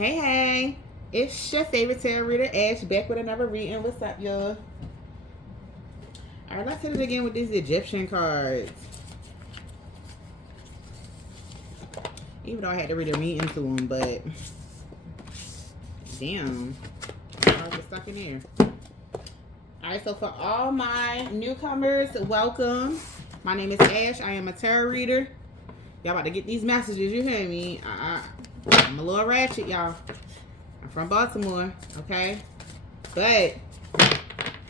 Hey, it's your favorite tarot reader, Ash, back with another reading. What's up, y'all? All right, let's hit it again with these Egyptian cards. Even though I had to read a reading to them, but damn, cards are stuck in here. All right, so for all my newcomers, welcome. My name is Ash. I am a tarot reader. Y'all about to get these messages, you hear me? I'm a little ratchet, y'all. I'm from Baltimore, okay? But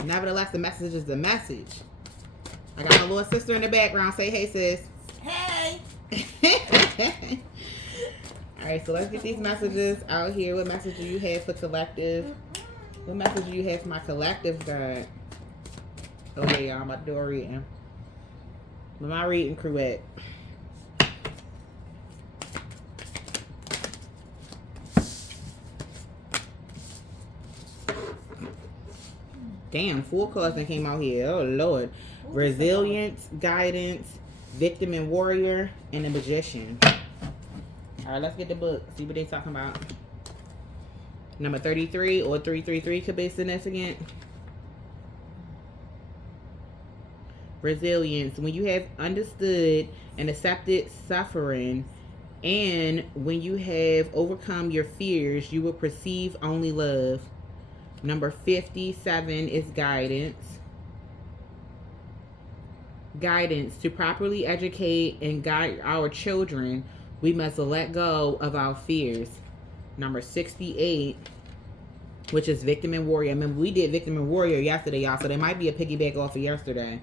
nevertheless, the message is the message. I got my little sister in the background. Say hey, sis. Hey. All right, so let's get these messages out here. What message do you have for collective? What message do you have for my collective, God? Oh yeah, y'all, I'm about to do a reading. Where my reading crew at? Damn, 4 cards that came out here. Oh, Lord. Resilience, guidance, victim and warrior, and the magician. All right, let's get the book. See what they talking about. Number 33 or 333 could be significant. Resilience. When you have understood and accepted suffering, and when you have overcome your fears, you will perceive only love. Number 57 is guidance. Guidance. To properly educate and guide our children, we must let go of our fears. Number 68, which is victim and warrior. Remember, we did victim and warrior yesterday, y'all, so there might be a piggyback off of yesterday.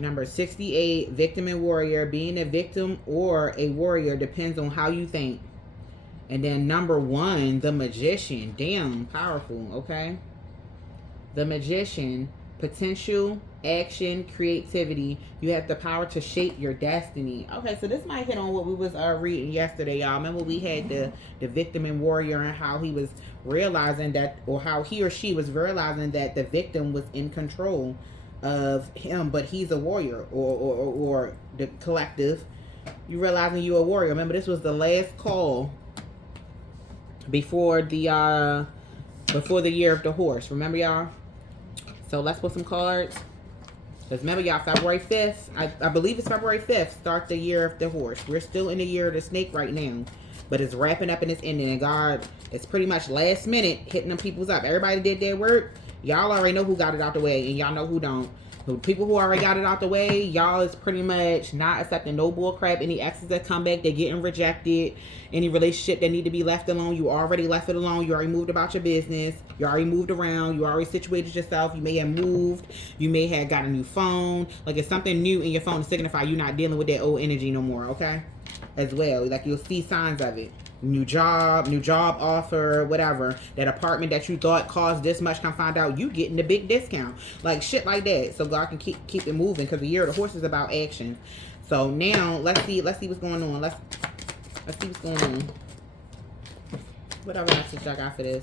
Number 68, victim and warrior. Being a victim or a warrior depends on how you think. And then number 1, the magician. Damn, powerful, okay? The magician, potential, action, creativity. You have the power to shape your destiny. Okay, so this might hit on what we was reading yesterday, y'all. Remember we had the victim and warrior and how he was realizing that, or how he or she was realizing that the victim was in control of him, but he's a warrior, or the collective. You realizing you're a warrior. Remember, this was the last call before the year of the horse. Remember, y'all? So let's put some cards. Because remember, y'all, February 5th, I believe it's February 5th, start the year of the horse. We're still in the year of the snake right now. But it's wrapping up and it's ending. And God, it's pretty much last minute hitting them people's up. Everybody did their work. Y'all already know who got it out the way. And y'all know who don't. The people who already got it out the way, y'all is pretty much not accepting no bull crap. Any exes that come back, they're getting rejected. Any relationship that need to be left alone, you already left it alone. You already moved about your business. You already moved around. You already situated yourself. You may have moved. You may have got a new phone. Like, it's something new in your phone to signify you're not dealing with that old energy no more, okay? As well. Like, you'll see signs of it. New job offer, whatever. That apartment that you thought cost this much, come find out you getting the big discount. Like shit like that. So God can keep it moving, because the year of the horse is about action. So now let's see what's going on. Let's see what's going on. Whatever message I got for this.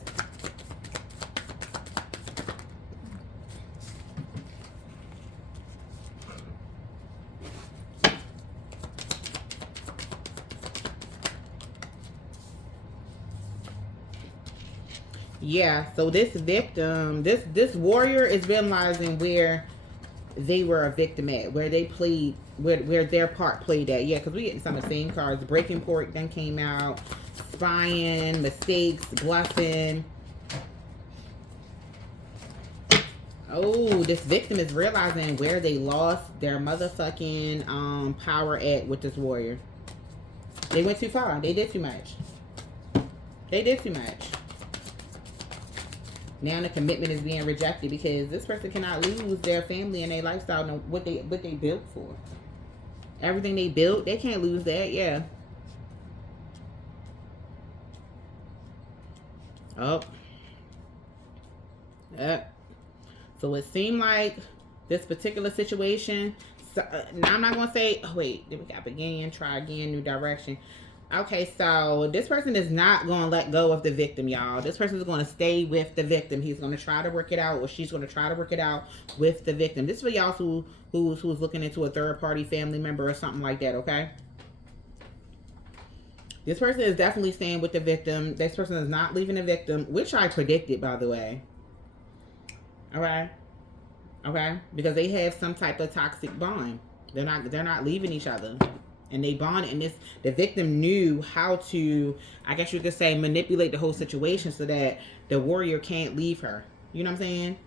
Yeah, so this victim, this warrior is realizing where they were a victim at, where they played, where their part played at. Yeah, because we getting some of the same cards. Breaking point then came out, spying, mistakes, bluffing. Oh, this victim is realizing where they lost their motherfucking power at with this warrior. They went too far. They did too much. They did too much. Now the commitment is being rejected because this person cannot lose their family and their lifestyle and what they built for. Everything they built, they can't lose that. Yeah. Oh. Yep. So it seemed like this particular situation. So, now I'm not gonna say. Oh wait, then we got begin, try again, new direction. Okay, so this person is not going to let go of the victim, y'all. This person is going to stay with the victim. He's going to try to work it out, or she's going to try to work it out with the victim. This is for y'all who's looking into a third-party family member or something like that, okay? This person is definitely staying with the victim. This person is not leaving the victim, which I predicted, by the way. Okay. Okay, because they have some type of toxic bond. They're not leaving each other, and they bond. And this the victim knew how to, I guess you could say, manipulate the whole situation so that the warrior can't leave her. You know what I'm saying?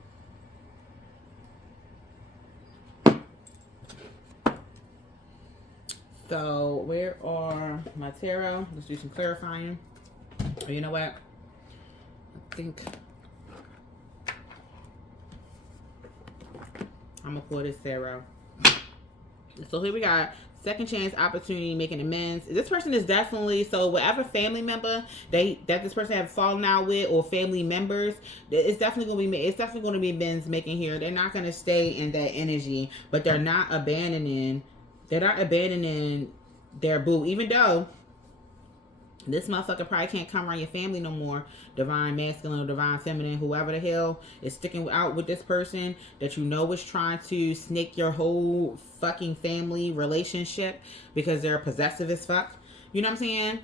So where are my tarot? Let's do some clarifying. Oh, you know what? I think I'm gonna pull this tarot. So here we got second chance, opportunity, making amends. This person is definitely, so whatever family member that this person have fallen out with, or family members, it's definitely gonna be amends making here. They're not gonna stay in that energy, but they're not abandoning their boo, even though this motherfucker probably can't come around your family no more. Divine masculine or divine feminine, whoever the hell is sticking out with this person that you know is trying to snake your whole fucking family relationship because they're possessive as fuck. You know what I'm saying?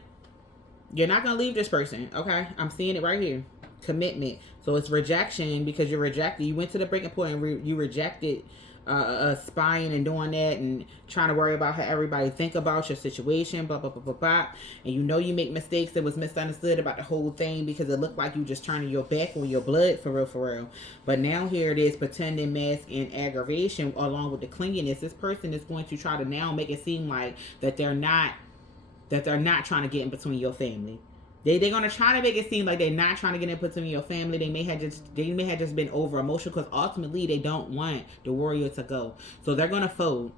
You're not gonna leave this person, okay? I'm seeing it right here. Commitment. So it's rejection because you're rejected. You went to the breaking point and you rejected spying and doing that and trying to worry about how everybody think about your situation, blah, blah, blah, blah, blah. And you know you make mistakes that was misunderstood about the whole thing because it looked like you just turning your back on your blood for real, for real. But now here it is, pretending, mask, and aggravation along with the clinginess. This person is going to try to now make it seem like that they're not trying to get in between your family. They're gonna try to make it seem like they're not trying to get in between your family. They may have just been over emotional because ultimately they don't want the warrior to go. So they're gonna fold.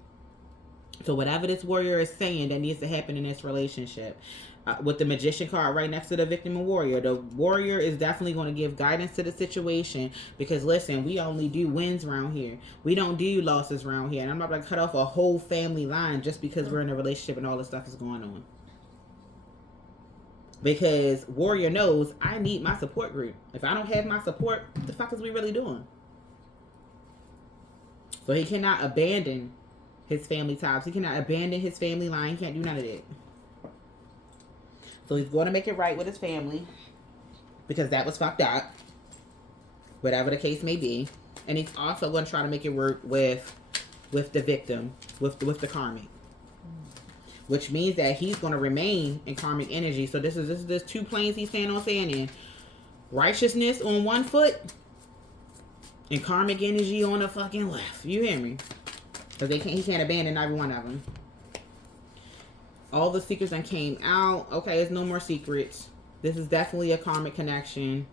So whatever this warrior is saying that needs to happen in this relationship, with the magician card right next to the victim and warrior, the warrior is definitely going to give guidance to the situation because listen, we only do wins around here. We don't do losses around here, and I'm not gonna cut off a whole family line just because we're in a relationship and all this stuff is going on. Because warrior knows I need my support group. If I don't have my support, what the fuck is we really doing? So he cannot abandon his family ties. He cannot abandon his family line. He can't do none of that. So he's going to make it right with his family because that was fucked up, whatever the case may be. And he's also going to try to make it work with the victim, with the karmic. Which means that he's going to remain in karmic energy. So this is two planes he's standing in. Righteousness on one foot and karmic energy on the fucking left. You hear me? Because he can't abandon every one of them. All the secrets that came out. Okay, there's no more secrets. This is definitely a karmic connection.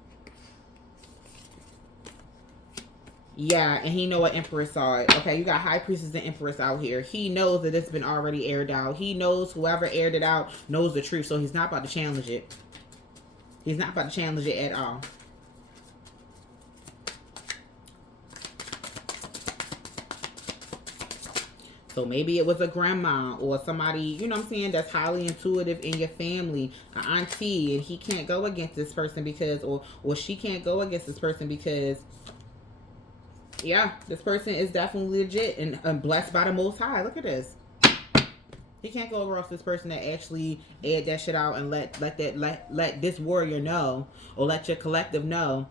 Yeah, and he know what Empress saw it. Okay, you got High Priestess and Empress out here. He knows that it's been already aired out. He knows whoever aired it out knows the truth, so he's not about to challenge it. He's not about to challenge it at all. So maybe it was a grandma or somebody, you know what I'm saying, that's highly intuitive in your family, an auntie, and he can't go against this person because, or she can't go against this person because, yeah, this person is definitely legit and blessed by the Most High. Look at this. He can't go across this person that actually aired that shit out and let this warrior know, or let your collective know.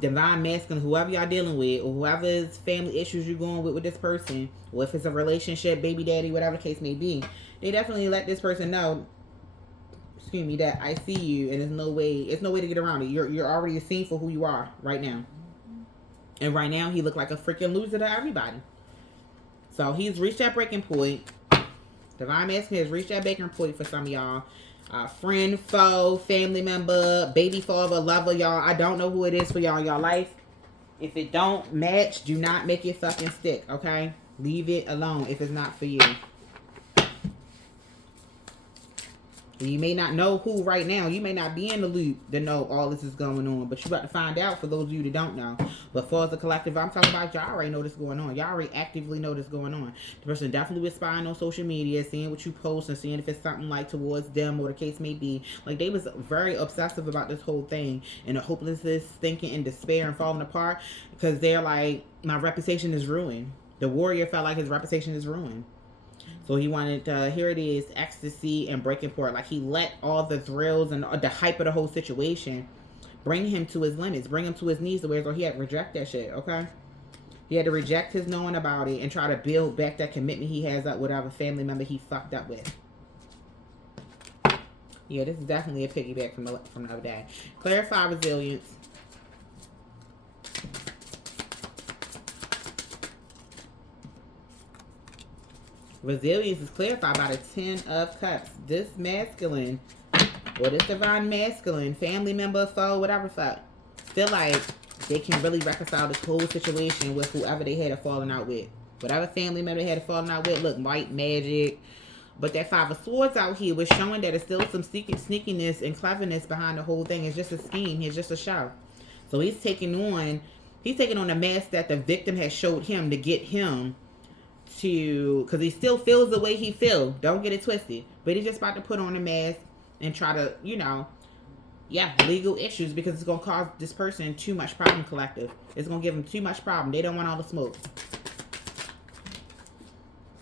Divine masculine, whoever y'all dealing with, or whoever's family issues you're going with this person, or if it's a relationship, baby daddy, whatever the case may be, they definitely let this person know, excuse me, that I see you and there's no way to get around it. You're already seen for who you are right now. And right now he looked like a freaking loser to everybody. So he's reached that breaking point. Divine masculine has reached that breaking point for some of y'all. Friend, foe, family member, baby father, lover, y'all. I don't know who it is for y'all in y'all life. If it don't match, do not make it fucking stick, okay? Leave it alone if it's not for you. You may not know who right now. You may not be in the loop to know all this is going on. But you about to find out for those of you that don't know. But for the collective, I'm talking about, y'all already know this going on. Y'all already actively know this going on. The person definitely was spying on social media, seeing what you post and seeing if it's something like towards them or the case may be. Like they was very obsessive about this whole thing. And the hopelessness, thinking and despair and falling apart. Because they're like, my reputation is ruined. The warrior felt like his reputation is ruined. So he wanted to, here it is, ecstasy and breaking point. Like he let all the thrills and the hype of the whole situation bring him to his limits, bring him to his knees to where he had to reject that shit, okay? He had to reject his knowing about it and try to build back that commitment he has up with whatever family member he fucked up with. Yeah, this is definitely a piggyback from the other day. Clarify resilience. Resilience is clarified by the 10 of Cups. This masculine, or this divine masculine, family member, foe, whatever fuck, feel like they can really reconcile this whole situation with whoever they had a falling out with. Whatever family member they had a falling out with, look, white magic. But that 5 of Swords out here was showing that there's still some sneakiness and cleverness behind the whole thing. It's just a scheme. It's just a show. So he's taking on the mask that the victim has showed him to get him to, because he still feels the way he feels. Don't get it twisted. But he's just about to put on a mask and try to, legal issues, because it's going to cause this person too much problem, collective. It's going to give them too much problem. They don't want all the smoke.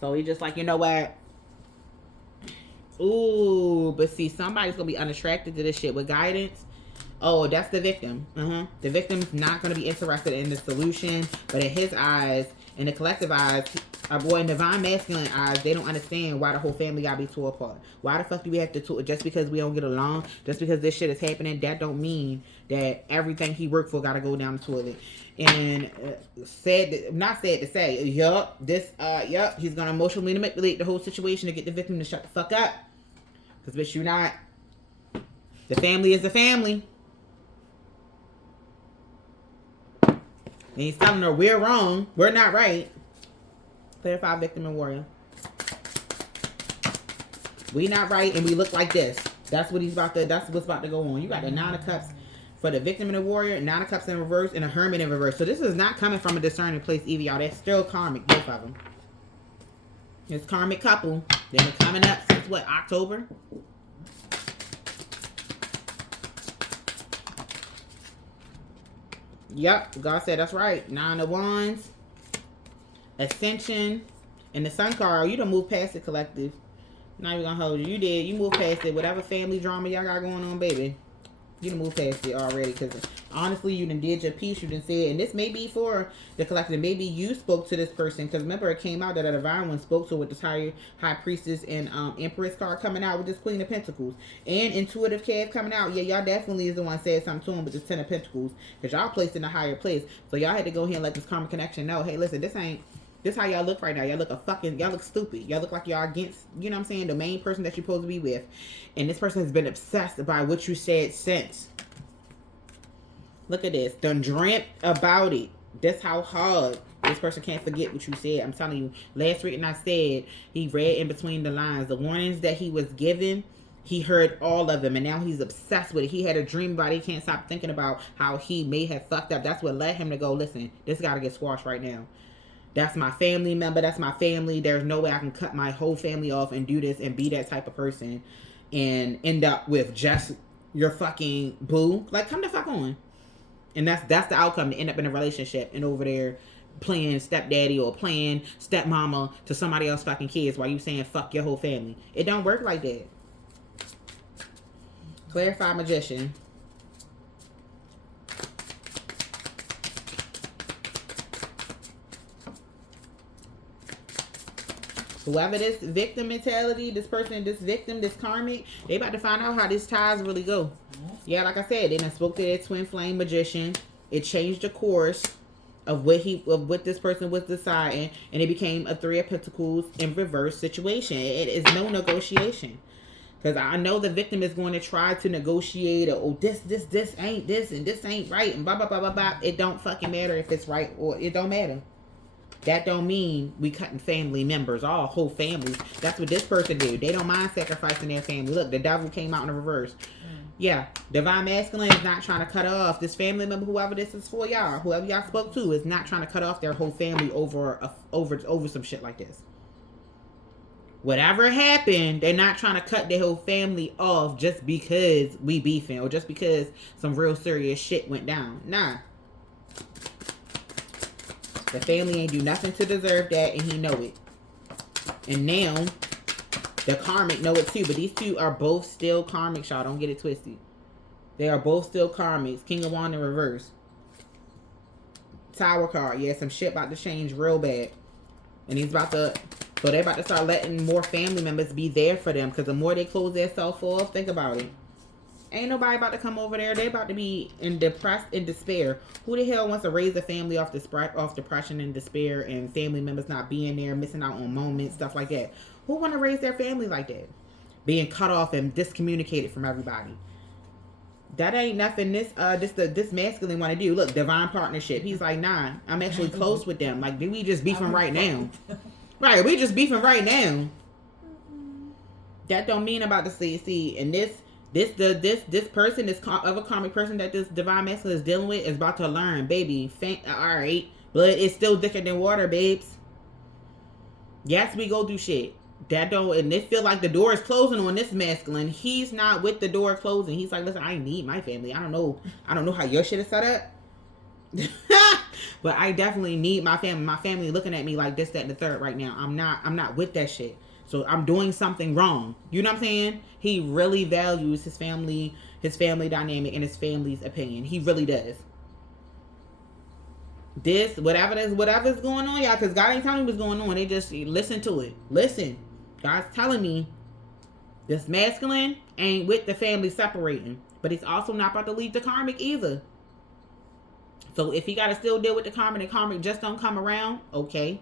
So he's just like, you know what? Ooh, but see, somebody's going to be unattracted to this shit with guidance. Oh, that's the victim. The victim's not going to be interested in the solution, but in his eyes, in the collective eyes, in divine masculine eyes, they don't understand why the whole family gotta be torn apart. Why the fuck do we have to just because we don't get along, just because this shit is happening, that don't mean that everything he worked for gotta go down the toilet. And not sad to say, he's gonna emotionally manipulate the whole situation to get the victim to shut the fuck up. Because bitch, you're not. The family is the family. And he's telling her we're wrong, we're not right. Clarify victim and warrior. We not right and we look like this. That's what's about to go on. You got the 9 of Cups for the victim and the warrior, 9 of Cups in reverse, and a hermit in reverse. So this is not coming from a discerning place either, y'all. That's still karmic, both of them. It's karmic couple. They've been coming up since what, October? Yep, God said that's right. 9 of Wands, Ascension, and the Sun card. You done moved past it, collective. Not even gonna hold you. You did. You moved past it. Whatever family drama y'all got going on, baby. You done moved past it already. Because honestly, you done did your piece. You done said, and this may be for the collective. Maybe you spoke to this person. Because remember, it came out that a divine one spoke to with this high priestess and Empress card coming out with this Queen of Pentacles. And Intuitive Cav coming out. Yeah, y'all definitely is the one said something to him with this 10 of Pentacles. Because y'all placed in a higher place. So y'all had to go here and let this karmic connection know, hey, listen, this how y'all look right now. Y'all look stupid. Y'all look like y'all against, you know what I'm saying, the main person that you're supposed to be with. And this person has been obsessed by what you said since. Look at this. Done dreamt about it. That's how hard this person can't forget what you said. I'm telling you, last reading I said, he read in between the lines. The warnings that he was given, he heard all of them. And now he's obsessed with it. He had a dream about it. He can't stop thinking about how he may have fucked up. That's what led him to go, listen, this got to get squashed right now. That's my family member. That's my family. There's no way I can cut my whole family off and do this and be that type of person and end up with just your fucking boo. Like, come the fuck on. And that's the outcome, to end up in a relationship and over there playing stepdaddy or playing stepmama to somebody else fucking kids while you saying fuck your whole family. It don't work like that. Clarify Magician. Whoever this victim mentality, this person, this victim, this karmic, they about to find out how these ties really go. Yeah, like I said, they done spoke to their twin flame magician. It changed the course of what this person was deciding, and it became a 3 of Pentacles in reverse situation. It is no negotiation. Because I know the victim is going to try to negotiate, or this ain't this, and this ain't right, and blah, blah, blah, blah, blah. It don't fucking matter if it's right, or it don't matter. That don't mean we cutting family members, all whole families. That's what this person did. They don't mind sacrificing their family. Look, the devil came out in the reverse. Yeah, divine masculine is not trying to cut off this family member, whoever this is for y'all. Whoever y'all spoke to is not trying to cut off their whole family over some shit like this. Whatever happened, they're not trying to cut their whole family off just because we beefing or just because some real serious shit went down. Nah. The family ain't do nothing to deserve that, and he know it. And now, the karmic know it too. But these two are both still karmic, y'all. Don't get it twisted. They are both still karmics. King of Wands in reverse. Tower card. Yeah, some shit about to change real bad. And he's about to... So they're about to start letting more family members be there for them. Because the more they close their self off, think about it. Ain't nobody about to come over there. They about to be depressed and despair. Who the hell wants to raise a family off depression and despair and family members not being there, missing out on moments, stuff like that? Who want to raise their family like that? Being cut off and discommunicated from everybody. That ain't nothing this masculine want to do. Look, divine partnership. He's like, nah, I'm actually close with them. Like, we just beefing right now. Right, we just beefing right now. That don't mean about to see. And this person, this other karmic person that this divine masculine is dealing with is about to learn, baby. All right, blood is still thicker than water, babes. Yes, we go do shit. That don't, and it feel like the door is closing on this masculine. He's not with the door closing. He's like, listen, I need my family. I don't know how your shit is set up. But I definitely need my family. My family looking at me like this, that, and the third right now. I'm not with that shit. So I'm doing something wrong. You know what I'm saying? He really values his family dynamic, and his family's opinion. He really does. This, whatever's going on, y'all, because God ain't telling me what's going on. They just listen to it. Listen. God's telling me this masculine ain't with the family separating. But he's also not about to leave the karmic either. So if he got to still deal with the karmic just don't come around, okay.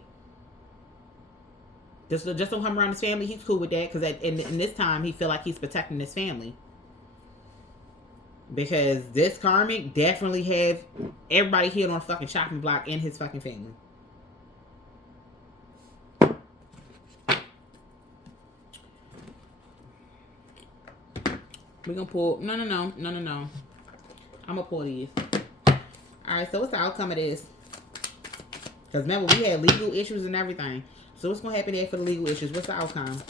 Just don't come around his family, he's cool with that. Because in this time, he feel like he's protecting his family. Because this karmic definitely have everybody here on a fucking chopping block in his fucking family. We're gonna pull... No. I'm gonna pull these. Alright, so what's the outcome of this? Because remember, we had legal issues and everything. So what's gonna happen after the legal issues? What's the outcome?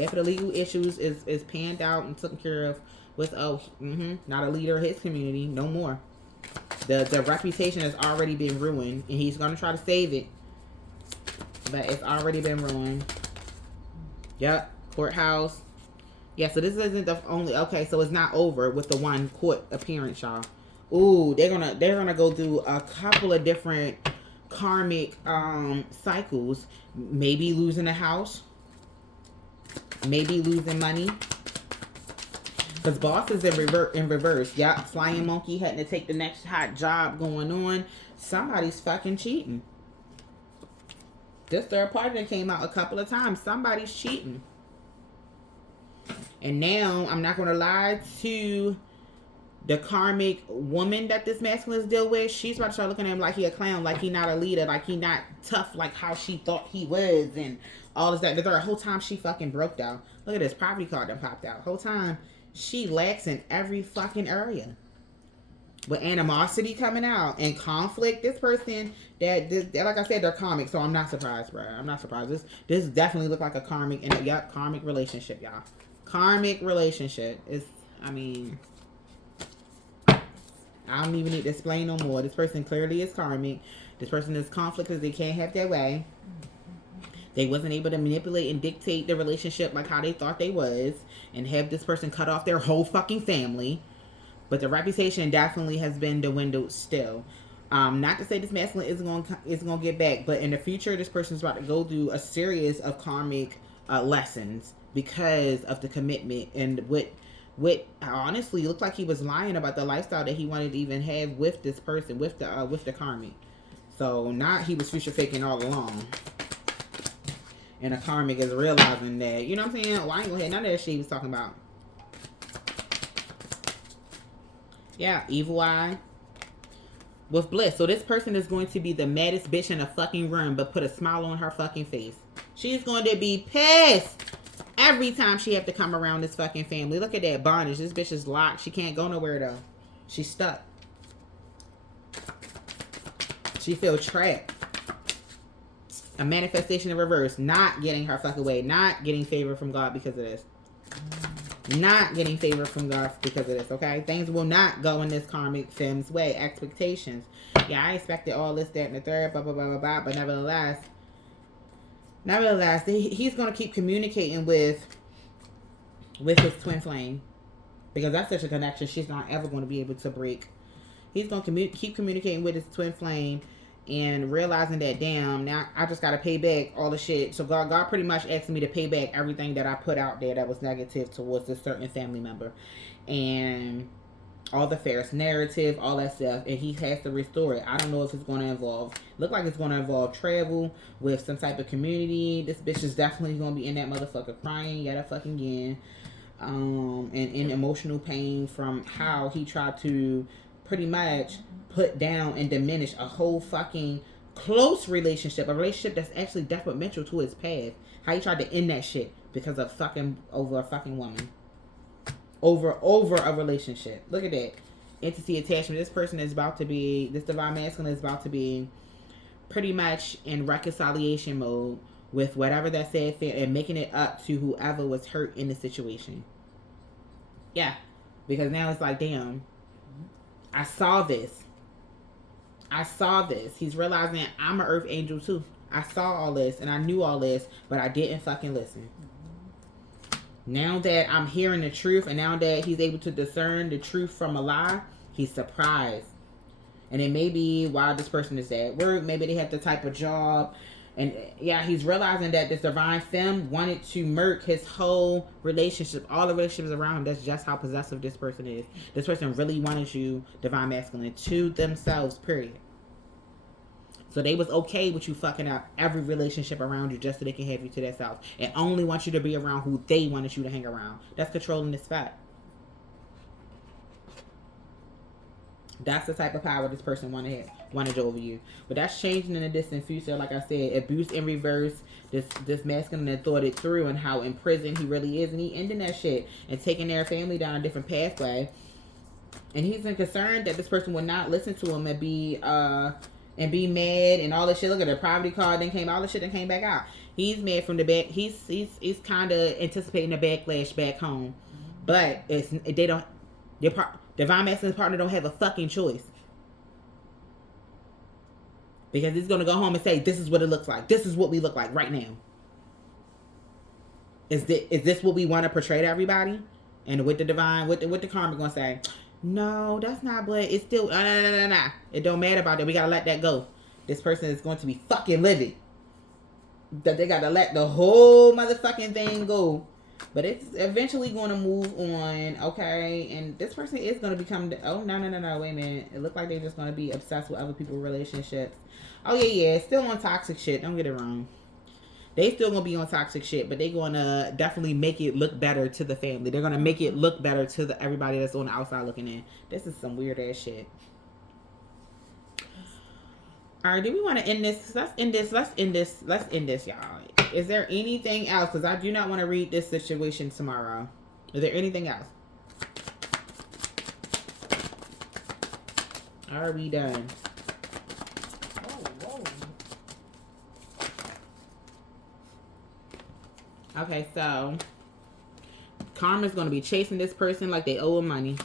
After the legal issues is panned out and taken care of with not a leader of his community, no more. The reputation has already been ruined, and he's gonna try to save it. But it's already been ruined. Yep, courthouse. Yeah, so this isn't the only... Okay, so it's not over with the one court appearance, y'all. Ooh, they're gonna go through a couple of different karmic cycles. Maybe losing a house. Maybe losing money. Because boss is in reverse. Yep, flying monkey having to take the next hot job going on. Somebody's fucking cheating. This third party that came out a couple of times. Somebody's cheating. And now, I'm not going to lie to the karmic woman that this masculine is deal with. She's about to start looking at him like he a clown, like he not a leader, like he not tough like how she thought he was, and all this, that. The whole time she fucking broke down. Look at this property card that popped out. Whole time she lacks in every fucking area. With animosity coming out and conflict, this person that like I said, they're karmic, so I'm not surprised, bro. I'm not surprised. This definitely look like a karmic and karmic relationship, y'all. Karmic relationship is, I mean, I don't even need to explain no more. This person clearly is karmic. This person is conflict because they can't have their way. They wasn't able to manipulate and dictate the relationship like how they thought they was, and have this person cut off their whole fucking family. But the reputation definitely has been dwindled still. Not to say this masculine is going to get back, but in the future, this person's about to go through a series of karmic lessons because of the commitment and what honestly looked like he was lying about the lifestyle that he wanted to even have with this person, with the karmic. So not he was future faking all along. And the karmic is realizing that, you know what I'm saying? Well, I ain't gonna have none of that shit he was talking about. Yeah, evil eye with bliss. So this person is going to be the maddest bitch in the fucking room, but put a smile on her fucking face. She's going to be pissed every time she have to come around this fucking family. Look at that bondage. This bitch is locked. She can't go nowhere though. She's stuck. She feel trapped. A manifestation in reverse. Not getting her fucking way. Not getting favor from God because of this. Not getting favor from God because of this, okay? Things will not go in this karmic femme's way. Expectations. Yeah, I expected all this, that, and the third, blah, blah, blah, blah, blah. But nevertheless, Nevertheless, he's going to keep communicating with his twin flame, because that's such a connection she's not ever going to be able to break. He's going to keep communicating with his twin flame and realizing that, damn, now I just got to pay back all the shit. So God pretty much asked me to pay back everything that I put out there that was negative towards a certain family member. And all the false narrative, all that stuff, and he has to restore it. I don't know if it's going to look like it's going to involve travel with some type of community. This bitch is definitely going to be in that motherfucker crying yet a fucking again. And in emotional pain from how he tried to pretty much put down and diminish a whole fucking close relationship, a relationship that's actually detrimental to his path. How he tried to end that shit because of over a fucking woman, over a relationship. Look at that entity attachment. This divine masculine is about to be pretty much in reconciliation mode with whatever that said and making it up to whoever was hurt in the situation. Yeah, because now it's like, damn, I saw this. He's realizing I'm an earth angel too. I saw all this and I knew all this, but I didn't fucking listen. Now that I'm hearing the truth and now that he's able to discern the truth from a lie, he's surprised. And it may be why this person is at work. Maybe they have the type of job. And yeah, he's realizing that this divine femme wanted to murk his whole relationship, all the relationships around him. That's just how possessive this person is. This person really wanted you, divine masculine, to themselves, period. So they was okay with you fucking up every relationship around you just so they can have you to themselves. And only want you to be around who they wanted you to hang around. That's controlling this fact. That's the type of power this person wanted over you. But that's changing in the distant future. Like I said, abuse in reverse. This masculine that thought it through and how in prison he really is. And he ending that shit and taking their family down a different pathway. And he's concerned that this person would not listen to him and be mad and all this shit. Look at the poverty card all the shit that came back out. He's mad from the back. He's kind of anticipating a backlash back home. But divine masculine's partner don't have a fucking choice. Because he's going to go home and say, this is what it looks like. This is what we look like right now. Is this what we want to portray to everybody? And with the divine, with the karma going to say, no, that's not, but it's still, nah. It don't matter about that. We got to let that go. This person is going to be fucking livid. That they got to let the whole motherfucking thing go. But it's eventually going to move on, okay? And this person is going to become, no, wait a minute. It looked like they're just going to be obsessed with other people's relationships. Oh, yeah, still on toxic shit. Don't get it wrong. They still going to be on toxic shit, but they're going to definitely make it look better to the family. They're going to make it look better to everybody that's on the outside looking in. This is some weird-ass shit. All right, do we want to end this? Let's end this, y'all. Is there anything else? Because I do not want to read this situation tomorrow. Is there anything else? Are we done? Okay, so karma's going to be chasing this person like they owe him money.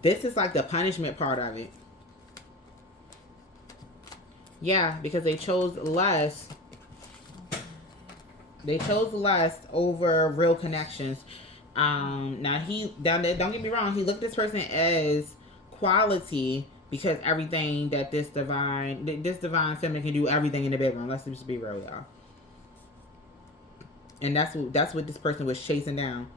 This is like the punishment part of it. Yeah, because they chose lust. They chose lust over real connections. Now don't get me wrong, he looked at this person as quality because everything that this divine feminine can do, everything in the bedroom. Let's just be real, y'all. And that's what this person was chasing down.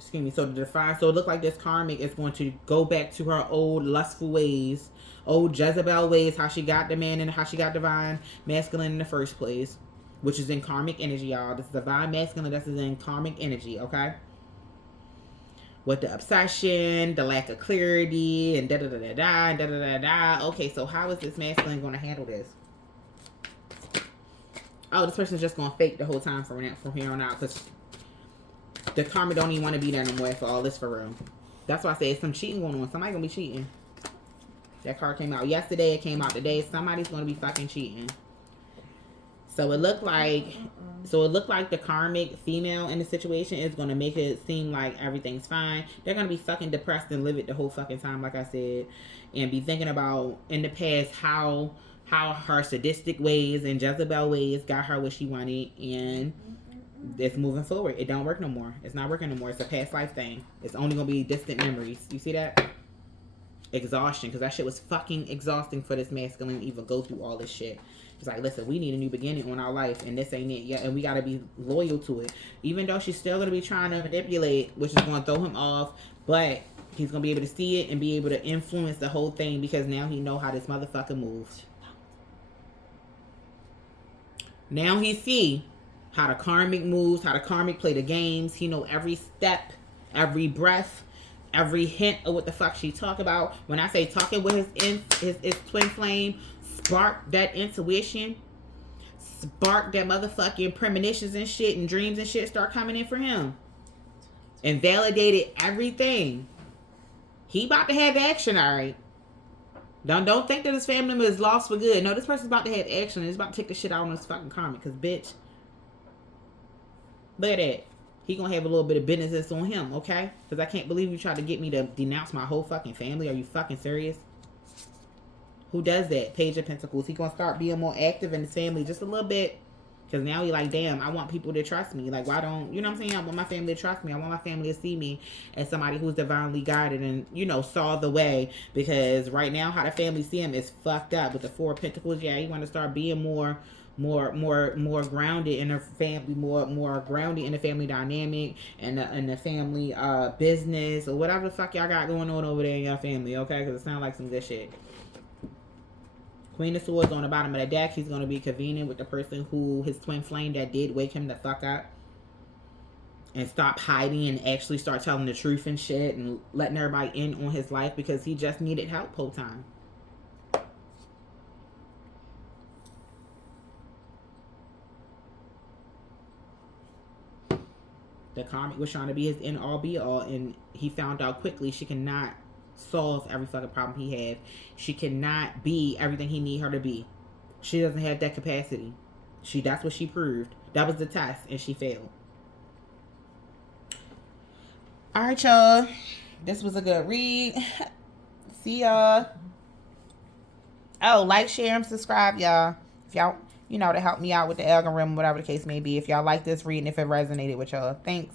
Excuse me. So it looked like this karmic is going to go back to her old lustful ways, old Jezebel ways, how she got the man and how she got divine masculine in the first place, which is in karmic energy, y'all. This is divine masculine. This is in karmic energy, okay? With the obsession, the lack of clarity, and da-da-da-da-da. Okay, so how is this masculine going to handle this? Oh, this person's just going to fake the whole time from here on out because the karma don't even want to be there no more for all this for real. That's why I say it's some cheating going on. Somebody going to be cheating. That card came out yesterday. It came out today. Somebody's going to be fucking cheating. So it looked like So it looked like the karmic female in the situation is going to make it seem like everything's fine. They're going to be fucking depressed and livid the whole fucking time, like I said, and be thinking about in the past how her sadistic ways and Jezebel ways got her what she wanted, and it's moving forward. It don't work no more. It's not working no more. It's a past life thing. It's only going to be distant memories. You see that? Exhaustion, because that shit was fucking exhausting for this masculine to even go through all this shit. It's like, listen, we need a new beginning on our life, and this ain't it yet, and we got to be loyal to it. Even though she's still going to be trying to manipulate, which is going to throw him off, but he's going to be able to see it and be able to influence the whole thing because now he know how this motherfucker moves. Now he see how the karmic moves, how the karmic play the games. He know every step, every breath, every hint of what the fuck she talk about. When I say talking with his twin flame, spark that intuition, spark that motherfucking premonitions and shit and dreams and shit start coming in for him. And validated everything. He about to have action, alright? Don't think that his family member is lost for good. No, this person's about to have action. He's about to take the shit out on his fucking karmic. Because, bitch, look at that. He gonna have a little bit of business on him, okay? Because I can't believe you tried to get me to denounce my whole fucking family. Are you fucking serious? Who does that? Page of Pentacles. He gonna start being more active in his family just a little bit. Because now he like, damn, I want people to trust me. Like, why don't, you know what I'm saying? I want my family to trust me. I want my family to see me as somebody who's divinely guided and, you know, saw the way. Because right now, how the family see him is fucked up. With the Four of Pentacles, yeah, he want to start being more grounded in the family, more grounded in the family dynamic and the family business or whatever the fuck y'all got going on over there in your family, okay? Because it sounds like some good shit. Queen of Swords on the bottom of the deck. He's going to be convening with the person who, his twin flame that did wake him the fuck up. And stop hiding and actually start telling the truth and shit. And letting everybody in on his life because he just needed help whole time. The karmic was trying to be his end all be all. And he found out quickly she cannot solve every fucking problem he had. She cannot be everything he need her to be. She doesn't have that capacity. That's what she proved. That was the test and she failed. Alright, y'all. This was a good read. See y'all. Oh, like, share, and subscribe, y'all. If y'all, you know, to help me out with the algorithm, whatever the case may be. If y'all like this reading, if it resonated with y'all. Thanks.